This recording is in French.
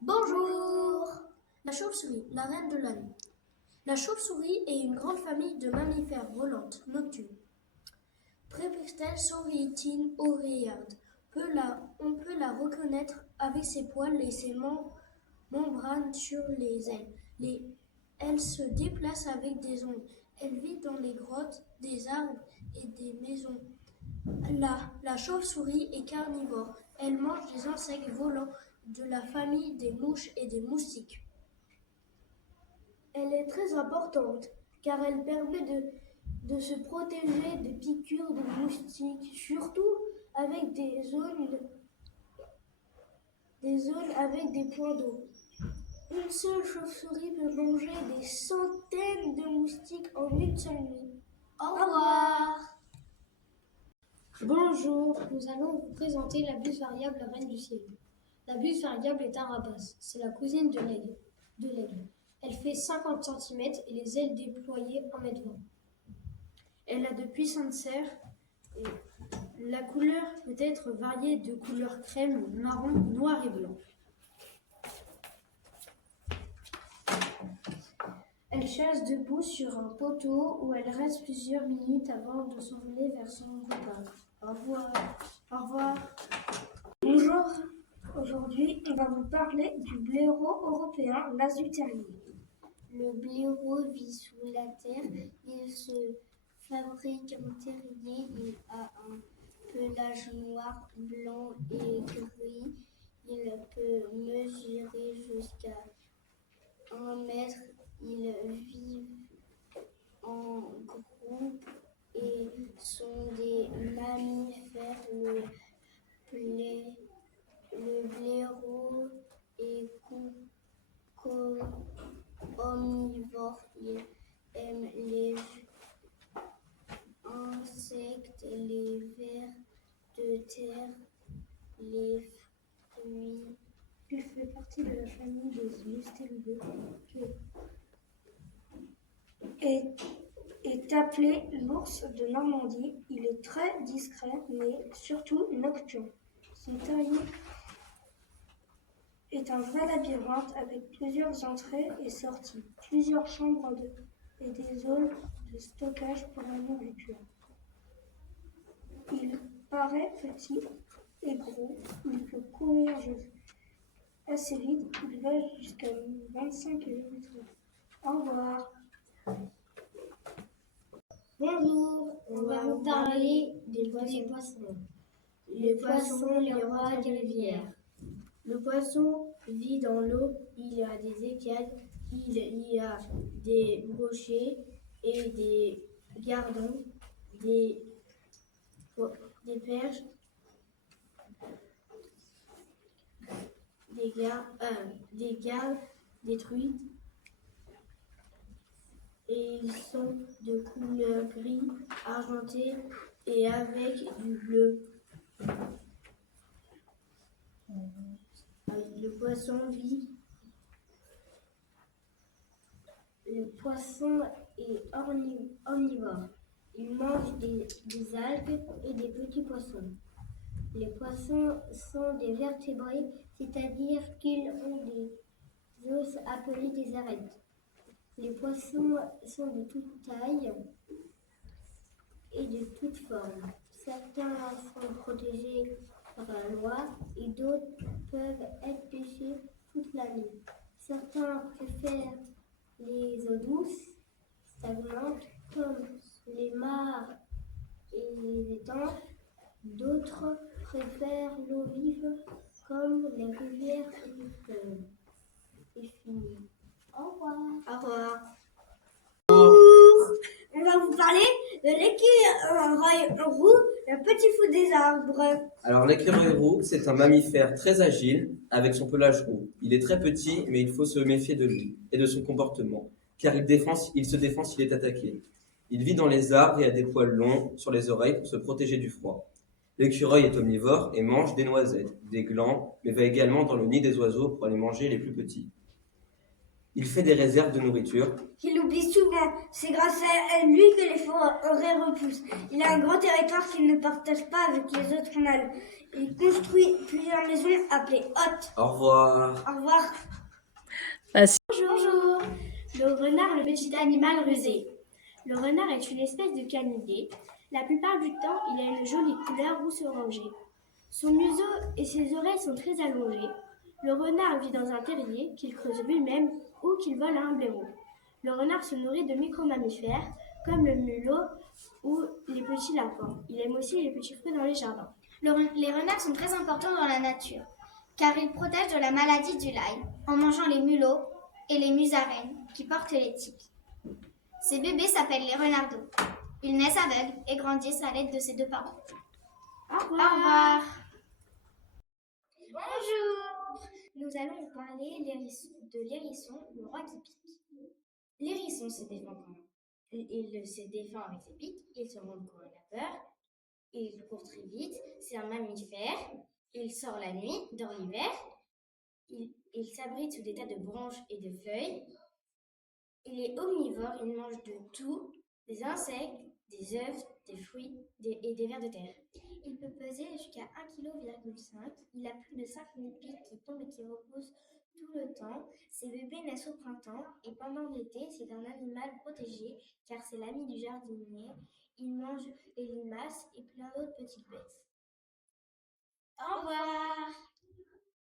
Bonjour! La chauve-souris, la reine de la nuit. La chauve-souris est une grande famille de mammifères volantes nocturnes. Prépustelle sauritine oreillarde. On peut la reconnaître avec ses poils et ses membranes sur les ailes. Elle se déplace avec des ongles. Elle vit dans les grottes, des arbres et des maisons. La chauve-souris est carnivore. Elle mange des insectes volants de la famille des mouches et des moustiques. Elle est très importante car elle permet de se protéger des piqûres de moustiques, surtout avec des zones avec des points d'eau. Une seule chauve-souris peut manger des centaines de moustiques en une seule nuit. Au revoir! Bonjour, nous allons vous présenter la buse variable, la reine du ciel. La buse variable est un rapace, c'est la cousine de l'aigle. Elle fait 50 cm et les ailes déployées 1,20 m. Elle a de puissantes serres. La couleur peut être variée de couleur crème, marron, noir et blanc. Elle chasse debout sur un poteau où elle reste plusieurs minutes avant de s'envoler vers son repas. Au revoir. Au revoir. Bonjour, aujourd'hui on va vous parler du blaireau européen, l'Azu terrier. Le blaireau vit sous la terre, il se fabrique en terrier, il a un pelage noir, blanc et gris, il peut mesurer jusqu'à 1 mètre, ils vivent en groupe et sont des mammifères. Le blaireau est omnivore, il aime les insectes, les vers de terre, les fruits. Il fait partie de la famille des mustélidés et est appelé l'ours de Normandie. Il est très discret mais surtout nocturne. Son terrier est un vrai labyrinthe avec plusieurs entrées et sorties, plusieurs chambres et des zones de stockage pour la nourriture. Il paraît petit et gros, il peut courir assez vite, il va jusqu'à 25 km/h. Au revoir. Bonjour, on va vous parler des poissons. Les poissons, les rois des rivières. Le poisson vit dans l'eau, il y a des écailles, il y a des brochets et des gardons, des perches, des garbes, des truites, et ils sont de couleur gris argenté et avec du bleu. Le poisson est omnivore. Il mange des algues et des petits poissons. Les poissons sont des vertébrés, c'est-à-dire qu'ils ont des os appelés des arêtes. Les poissons sont de toute taille et de toute forme. Certains sont protégés par la loi et d'autres peuvent être pêchés toute l'année. Certains préfèrent les eaux douces, stagnantes, comme les mares et les étangs. D'autres préfèrent l'eau vive, comme les rivières et les fleuves. C'est fini. Au revoir. Au revoir. On va vous parler de l'écureuil roux, le petit fou des arbres. Alors l'écureuil roux, c'est un mammifère très agile avec son pelage roux. Il est très petit, mais il faut se méfier de lui et de son comportement, car il se défend s'il est attaqué. Il vit dans les arbres et a des poils longs sur les oreilles pour se protéger du froid. L'écureuil est omnivore et mange des noisettes, des glands, mais va également dans le nid des oiseaux pour aller manger les plus petits. Il fait des réserves de nourriture. Il oublie souvent. C'est grâce à lui que les forêts repoussent. Il a un grand territoire qu'il ne partage pas avec les autres mâles. Il construit plusieurs maisons appelées hôtes. Au revoir. Au revoir. Bonjour. Le renard, le petit animal rusé. Le renard est une espèce de canidé. La plupart du temps, il a une jolie couleur rousse orangée. Son museau et ses oreilles sont très allongées. Le renard vit dans un terrier qu'il creuse lui-même ou qu'il vole à un blaireau. Le renard se nourrit de micro-mammifères comme le mulot ou les petits lapins. Il aime aussi les petits fruits dans les jardins. Les renards sont très importants dans la nature, car ils protègent de la maladie du Lyme en mangeant les mulots et les musaraignes qui portent les tiques. Ces bébés s'appellent les renardeaux. Ils naissent aveugles et grandissent à l'aide de ces deux parents. Au Au revoir. Bonjour. Nous allons vous parler de l'hérisson, le roi qui pique. L'hérisson se défend il se défend avec ses pics, il se montre quand il a peur, il court très vite, c'est un mammifère, il sort la nuit, dans l'hiver, il s'abrite sous des tas de branches et de feuilles, il est omnivore, il mange de tout, des insectes, des œufs, des fruits et des vers de terre. Il peut peser jusqu'à 1,5 kg. Il a plus de 5000 pics qui tombent et qui reposent tout le temps. Ses bébés naissent au printemps et pendant l'été, c'est un animal protégé car c'est l'ami du jardinier. Il mange les limaces et plein d'autres petites bêtes. Au revoir.